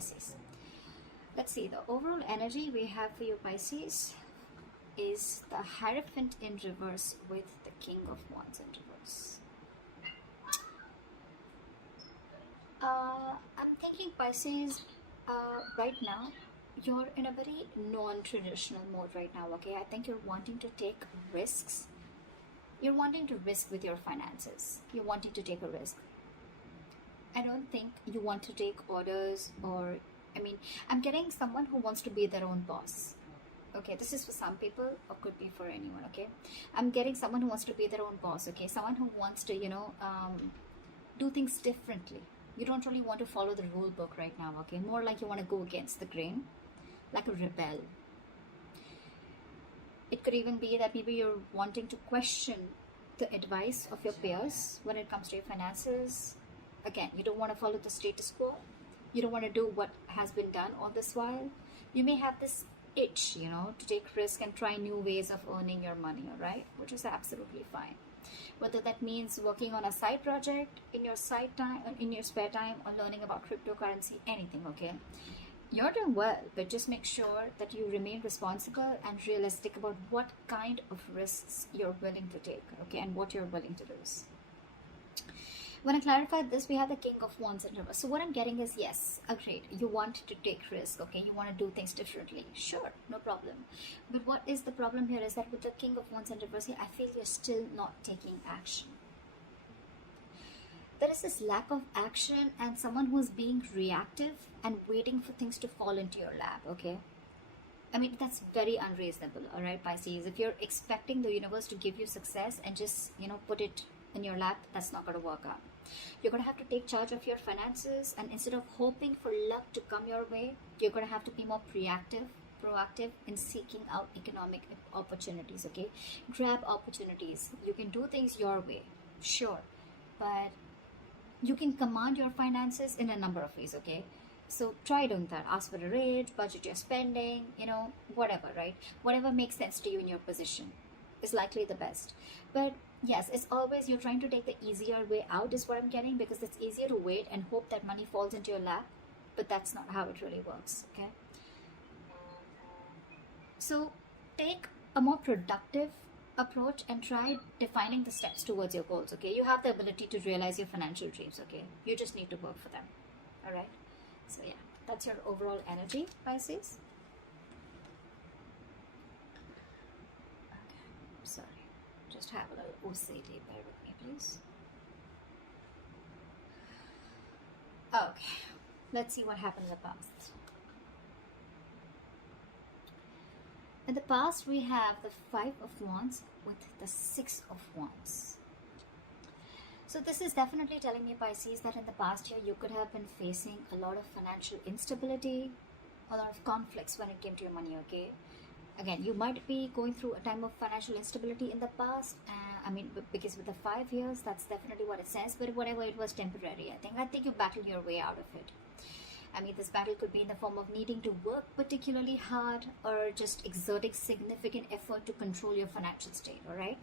Pisces. Let's see, the overall energy we have for you, Pisces, is the Hierophant in reverse with the King of Wands in reverse. I'm thinking, Pisces, right now, you're in a very non-traditional mode right now, okay? I think you're wanting to take risks. You're wanting to risk with your finances. You're wanting to take a risk. I don't think you want to take orders or, I'm getting someone who wants to be their own boss. Okay, this is for some people or could be for anyone, okay? I'm getting someone who wants to be their own boss, okay? Someone who wants to, do things differently. You don't really want to follow the rule book right now, okay? More like you want to go against the grain, like a rebel. It could even be that maybe you're wanting to question the advice of your peers when it comes to your finances. Again, you don't want to follow the status quo. You don't want to do what has been done all this while. You may have this itch, to take risk and try new ways of earning your money, all right? Which is absolutely fine. Whether that means working on a side project in your side time, in your spare time, or learning about cryptocurrency, anything, okay? You're doing well, but just make sure that you remain responsible and realistic about what kind of risks you're willing to take, okay, and what you're willing to lose. When I clarified this, we have the King of Wands in reverse. So what I'm getting is, yes, agreed. You want to take risk, okay? You want to do things differently. Sure, no problem. But what is the problem here is that with the King of Wands in reverse here, I feel you're still not taking action. There is this lack of action and someone who's being reactive and waiting for things to fall into your lap, okay? That's very unreasonable, all right, Pisces? If you're expecting the universe to give you success and just, put it in your lap, that's not going to work out. You're going to have to take charge of your finances, and instead of hoping for luck to come your way, you're going to have to be more proactive in seeking out economic opportunities, okay? Grab opportunities. You can do things your way, sure, but you can command your finances in a number of ways, okay? So try doing that. Ask for a rate, budget your spending, whatever, right? Whatever makes sense to you in your position is likely the best. But yes, it's always you're trying to take the easier way out is what I'm getting, because it's easier to wait and hope that money falls into your lap, but that's not how it really works, okay? So take a more productive approach and try defining the steps towards your goals, okay? You have the ability to realize your financial dreams, okay? You just need to work for them, all right? So yeah, that's your overall energy, Pisces. Okay, sorry. Just have a little OCD, bear with me, please. Okay, let's see what happened in the past. In the past, we have the Five of Wands with the Six of Wands. So this is definitely telling me, Pisces, that in the past year, you could have been facing a lot of financial instability, a lot of conflicts when it came to your money, okay? Again, you might be going through a time of financial instability in the past. Because with the 5 years, that's definitely what it says. But whatever, it was temporary, I think you battled your way out of it. This battle could be in the form of needing to work particularly hard or just exerting significant effort to control your financial state, all right?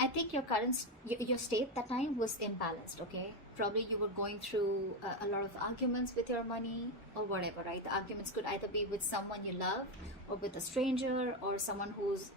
I think your state that time was imbalanced, okay? Probably you were going through a lot of arguments with your money or whatever, right? The arguments could either be with someone you love or with a stranger or someone who's,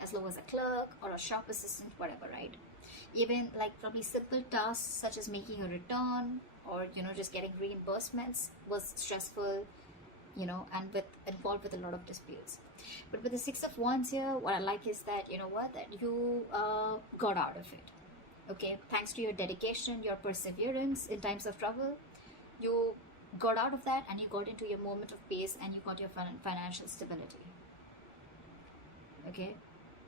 as low as a clerk or a shop assistant, whatever, right? Even like probably simple tasks such as making a return or, just getting reimbursements was stressful, and involved with a lot of disputes. But with the Six of Wands here, what I like is that, that you got out of it. Okay, thanks to your dedication, your perseverance in times of trouble, you got out of that and you got into your moment of peace and you got your financial stability. Okay,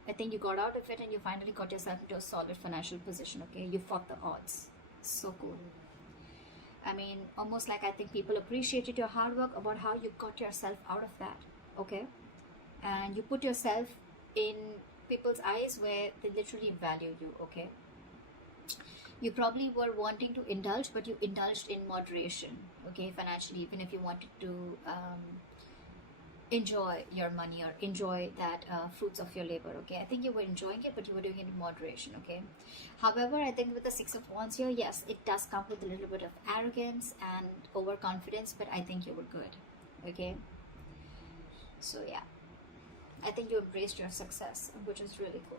I think you got out of it and you finally got yourself into a solid financial position. Okay, you fought the odds. So cool. Almost like I think people appreciated your hard work about how you got yourself out of that. Okay, and you put yourself in people's eyes where they literally value you. Okay, you probably were wanting to indulge, but you indulged in moderation, okay, financially, even if you wanted to enjoy your money or enjoy that fruits of your labor. Okay, I think you were enjoying it, but you were doing it in moderation. Okay, however, I think with the Six of Wands here, yes, it does come with a little bit of arrogance and overconfidence, but I think you were good. Okay, so yeah, I think you embraced your success, which is really cool.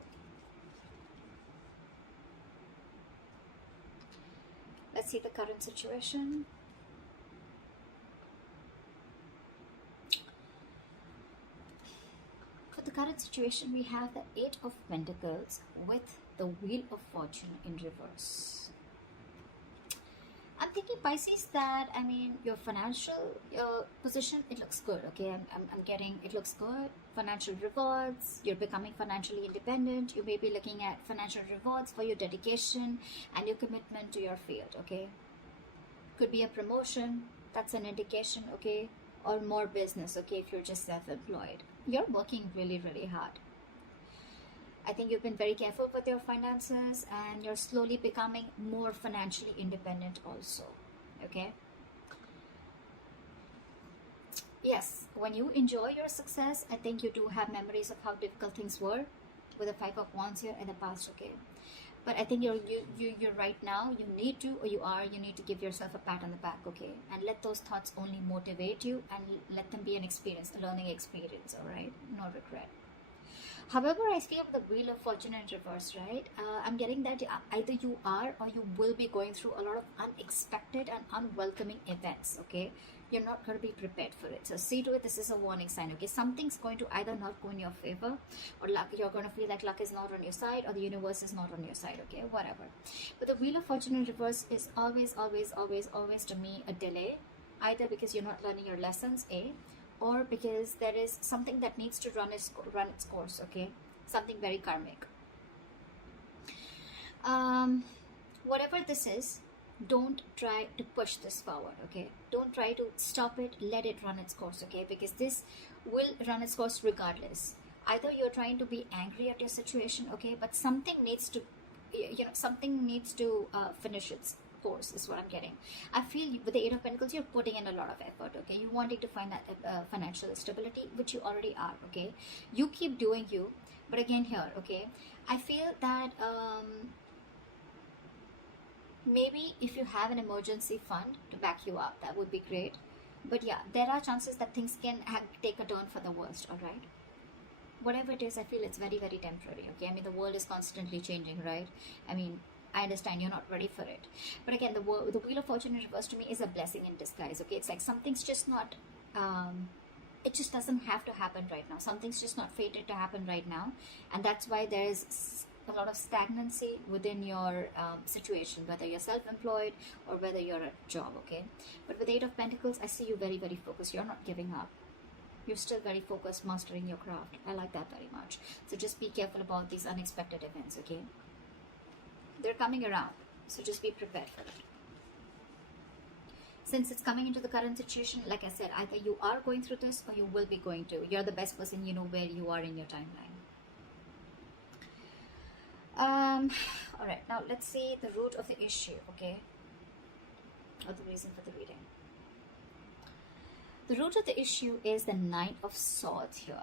Let's see the current situation. For the current situation, we have the Eight of Pentacles with the Wheel of Fortune in reverse. I'm thinking, Pisces, that, I mean, your financial position, it looks good, okay? I'm getting, it looks good. Financial rewards, you're becoming financially independent. You may be looking at financial rewards for your dedication and your commitment to your field, okay? Could be a promotion, that's an indication, okay? Or more business, okay, if you're just self-employed. You're working really, really hard. I think you've been very careful with your finances and you're slowly becoming more financially independent also, okay? Yes, when you enjoy your success, I think you do have memories of how difficult things were with the Five of Wands here in the past, okay? But I think you're right now, you need to give yourself a pat on the back, okay? And let those thoughts only motivate you and let them be an experience, a learning experience, all right? No regret. However, I feel the Wheel of Fortune in reverse, right? I'm getting that either you are or you will be going through a lot of unexpected and unwelcoming events, okay? You're not going to be prepared for it. So see to it, this is a warning sign, okay? Something's going to either not go in your favor, or luck, you're going to feel like luck is not on your side, or the universe is not on your side, okay? Whatever. But the Wheel of Fortune in reverse is always to me a delay, either because you're not learning your lessons, or because there is something that needs to run its course, okay? Something very karmic. Whatever this is, don't try to push this forward, okay? Don't try to stop it, let it run its course, okay? Because this will run its course regardless. Either you're trying to be angry at your situation, okay? But something needs to, finish its course is what I'm getting. I feel with the Eight of Pentacles, you're putting in a lot of effort, okay? You wanting to find that financial stability, which you already are, okay? You keep doing you, but again here, okay? I feel that maybe if you have an emergency fund to back you up, that would be great. But yeah, there are chances that things can take a turn for the worst, all right? Whatever it is, I feel it's very, very temporary, okay? I mean, the world is constantly changing, right? I mean, I understand you're not ready for it. But again, the Wheel of Fortune in reverse to me is a blessing in disguise, okay? It's like something's just not, it just doesn't have to happen right now. Something's just not fated to happen right now. And that's why there's a lot of stagnancy within your situation, whether you're self-employed or whether you're at a job, okay? But with Eight of Pentacles, I see you very, very focused. You're not giving up. You're still very focused, mastering your craft. I like that very much. So just be careful about these unexpected events, okay? They're coming around, so just be prepared for it. Since it's coming into the current situation, like I said, either you are going through this or you will be going to. You're the best person, you know where you are in your timeline. All right, now let's see the root of the issue, okay? Or the reason for the reading. The root of the issue is the Knight of Swords here.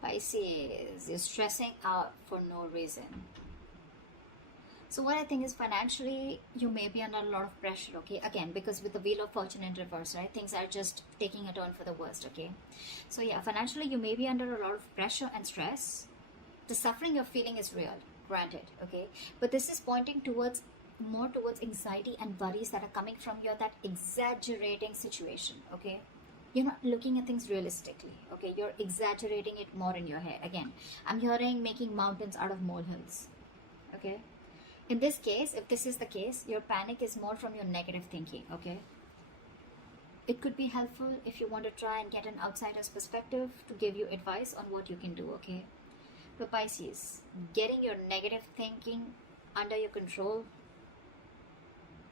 Pisces, you're stressing out for no reason. So what I think is financially, you may be under a lot of pressure, okay? Again, because with the Wheel of Fortune in reverse, right? Things are just taking a turn for the worst, okay? So yeah, financially, you may be under a lot of pressure and stress. The suffering you're feeling is real, granted, okay? But this is pointing towards, more towards anxiety and worries that are coming from that exaggerating situation, okay? You're not looking at things realistically, okay? You're exaggerating it more in your head. Again, I'm hearing making mountains out of molehills, okay? In this case, if this is the case, your panic is more from your negative thinking, okay? It could be helpful if you want to try and get an outsider's perspective to give you advice on what you can do, okay? But Pisces, getting your negative thinking under your control,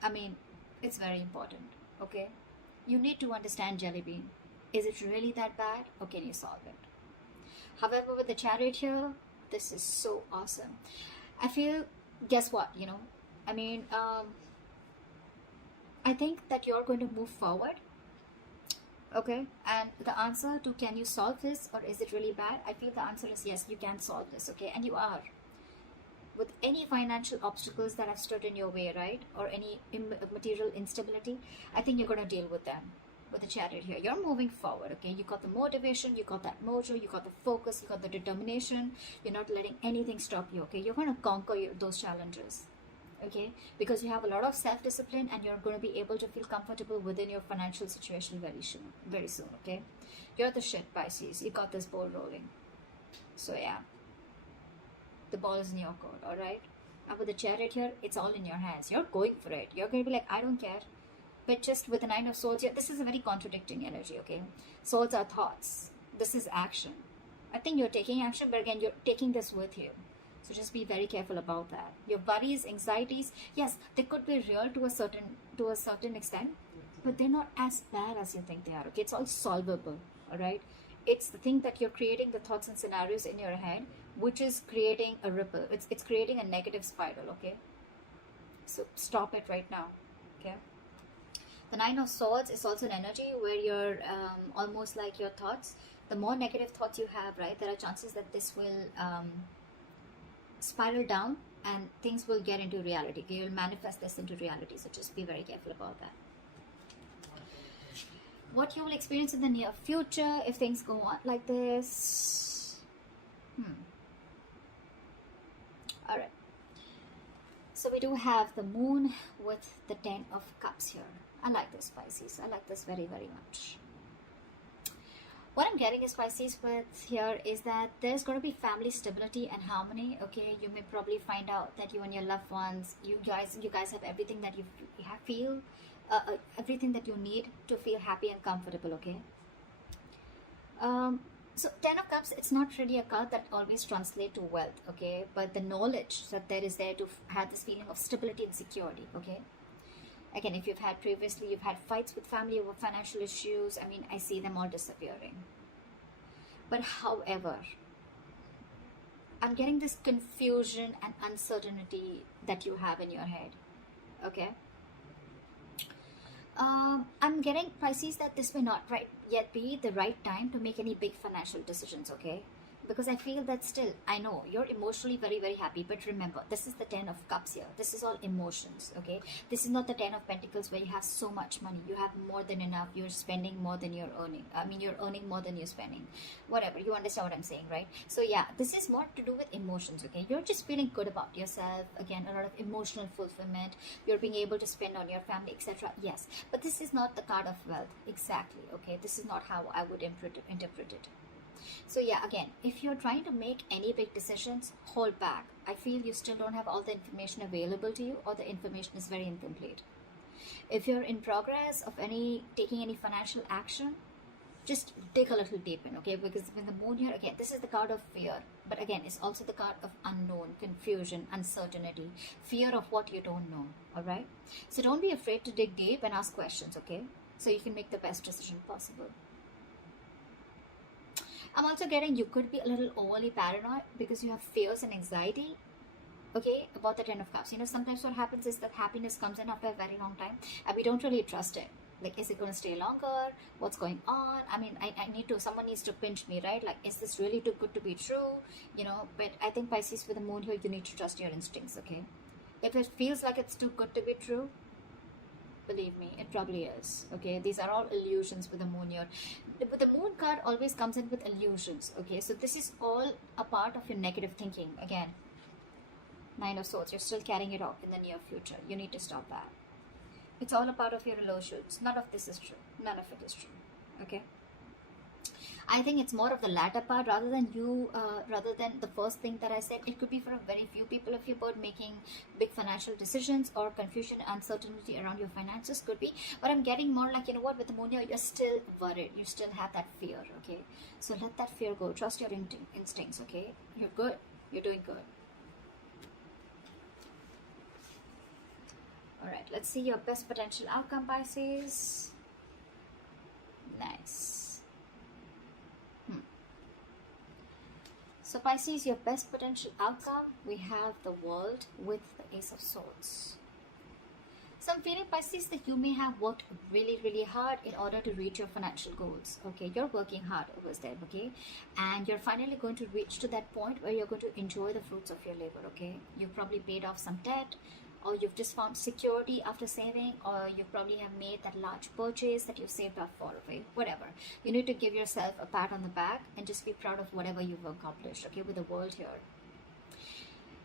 I mean, it's very important, okay? You need to understand, Jelly Bean. Is it really that bad, or can you solve it? However, with the Chariot here, this is so awesome. I feel, guess what, I mean, I think that you're going to move forward Okay, and the answer to can you solve this or is it really bad? I feel the answer is yes, you can solve this, okay, and you are. With any financial obstacles that have stood in your way, right, or any material instability, I think you're going to deal with them. With the Chariot here, you're moving forward, okay? You got the motivation, you got that mojo, you got the focus, you got the determination. You're not letting anything stop you, okay? You're going to conquer those challenges, okay? Because you have a lot of self-discipline and you're going to be able to feel comfortable within your financial situation very soon, okay? You're the shit, Pisces. You got this ball rolling. So yeah, the ball is in your court, all right? And with the Chariot here, it's all in your hands. You're going for it. You're going to be like, I don't care. But just with the Nine of Swords here, this is a very contradicting energy, okay? Swords are thoughts. This is action. I think you're taking action, but again, you're taking this with you. So just be very careful about that. Your worries, anxieties, yes, they could be real to a certain extent, but they're not as bad as you think they are, okay? It's all solvable, all right? It's the thing that you're creating the thoughts and scenarios in your head, which is creating a ripple. It's creating a negative spiral, okay? So stop it right now, okay? The Nine of Swords is also an energy where you're almost like your thoughts. The more negative thoughts you have, right, there are chances that this will spiral down and things will get into reality. Okay? You'll manifest this into reality. So just be very careful about that. What you will experience in the near future if things go on like this. All right. So we do have the Moon with the 10 of Cups here. I like this, Pisces. I like this very, very much. What I'm getting is, Pisces, with here is that there's going to be family stability and harmony, okay? You may probably find out that you and your loved ones, you guys have everything that you feel, everything that you need to feel happy and comfortable, okay? So 10 of Cups, it's not really a card that always translates to wealth, okay? But the knowledge that there is there to have this feeling of stability and security, okay? Again, if you've had fights with family over financial issues, I mean, I see them all disappearing. But however, I'm getting this confusion and uncertainty that you have in your head, okay? I'm getting, Pisces, that this may not yet be the right time to make any big financial decisions, okay? Because I feel that still, I know you're emotionally very, very happy, but remember, this is the 10 of Cups here. This is all emotions, okay? This is not the 10 of Pentacles where you have so much money. You have more than enough. You're spending more than you're earning. I mean, you're earning more than you're spending. Whatever, you understand what I'm saying, right? So yeah, this is more to do with emotions, okay? You're just feeling good about yourself. Again, a lot of emotional fulfillment. You're being able to spend on your family, etc. Yes, but this is not the card of wealth. Exactly, okay? This is not how I would interpret it. So yeah, again, if you're trying to make any big decisions, hold back. I feel you still don't have all the information available to you, or the information is very incomplete. If you're in progress of taking any financial action, just dig a little deep in, okay? Because with the Moon here, again, this is the card of fear, but again, it's also the card of unknown, confusion, uncertainty, fear of what you don't know, all right? So don't be afraid to dig deep and ask questions, okay? So you can make the best decision possible. I'm also getting you could be a little overly paranoid because you have fears and anxiety, okay, about the 10 of Cups. You know, sometimes what happens is that happiness comes in after a very long time and we don't really trust it. Like, is it going to stay longer? What's going on? I mean, someone needs to pinch me, right? Like, is this really too good to be true? You know, but I think, Pisces, with the Moon here, you need to trust your instincts, okay? If it feels like it's too good to be true, believe me, it probably is, okay? These are all illusions with the Moon here. But the Moon card always comes in with illusions, okay? So this is all a part of your negative thinking. Again, Nine of Swords, you're still carrying it out in the near future. You need to stop that. It's all a part of your illusions. None of this is true. None of it is true, okay? I think it's more of the latter part rather than the first thing that I said. It could be for a very few people of your birth making big financial decisions, or confusion, uncertainty around your finances could be. But I'm getting more like, you know what, with the Moon here, you're still worried. You still have that fear, okay? So let that fear go. Trust your instincts, okay? You're good. You're doing good. All right, let's see your best potential outcome, Pisces. Nice. So Pisces, your best potential outcome, we have the World with the Ace of Swords. So I'm feeling, Pisces, that you may have worked really, really hard in order to reach your financial goals. Okay, you're working hard over there, okay, and you're finally going to reach to that point where you're going to enjoy the fruits of your labor. Okay, you've probably paid off some debt, or you've just found security after saving, or you probably have made that large purchase that you saved up for. Okay, whatever. You need to give yourself a pat on the back and just be proud of whatever you've accomplished. Okay, with the world here.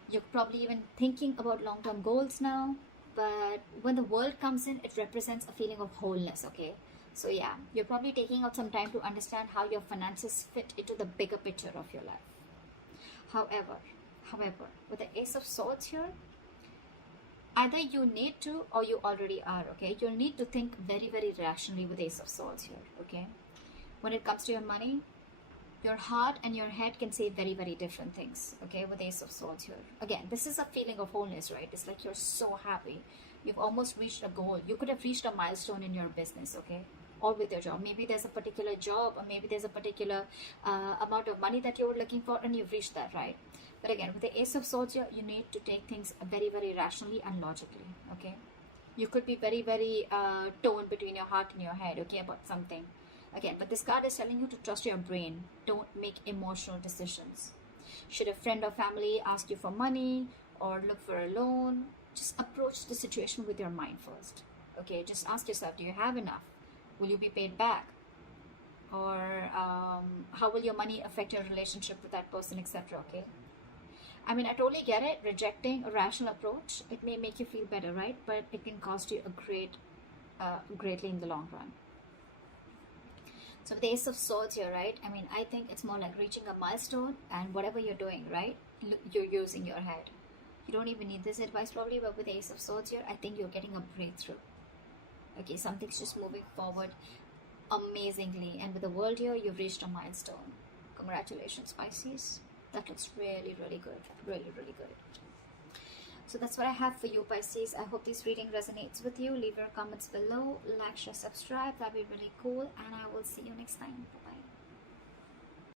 You're probably even thinking about long-term goals now, but when the world comes in, it represents a feeling of wholeness. Okay, so yeah, you're probably taking out some time to understand how your finances fit into the bigger picture of your life. However, with the Ace of Swords here, either you need to or you already are. Okay, you'll need to think very, very rationally with Ace of Swords here. Okay, when it comes to your money, your heart and your head can say very, very different things. Okay, with Ace of Swords here, again, this is a feeling of wholeness, right? It's like you're so happy, you've almost reached a goal. You could have reached a milestone in your business, okay, or with your job. Maybe there's a particular job, or maybe there's a particular amount of money that you were looking for, and you've reached that, right? But again, with the Ace of Swords here, you need to take things very, very rationally and logically. Okay, you could be very, very torn between your heart and your head, okay, about something. Again, but this card is telling you to trust your brain. Don't make emotional decisions. Should a friend or family ask you for money or look for a loan, just approach the situation with your mind first. Okay, just ask yourself, do you have enough? Will you be paid back? Or how will your money affect your relationship with that person, etc. Okay, I mean, I totally get it. Rejecting a rational approach, it may make you feel better, right? But it can cost you greatly in the long run. So with the Ace of Swords here, right? I mean, I think it's more like reaching a milestone, and whatever you're doing, right? You're using your head. You don't even need this advice probably, but with the Ace of Swords here, I think you're getting a breakthrough. Okay, something's just moving forward amazingly. And with the world here, you've reached a milestone. Congratulations, Pisces. That looks really, really good. Really, really good. So that's what I have for you, Pisces. I hope this reading resonates with you. Leave your comments below. Like, share, subscribe. That'd be really cool. And I will see you next time. Bye-bye.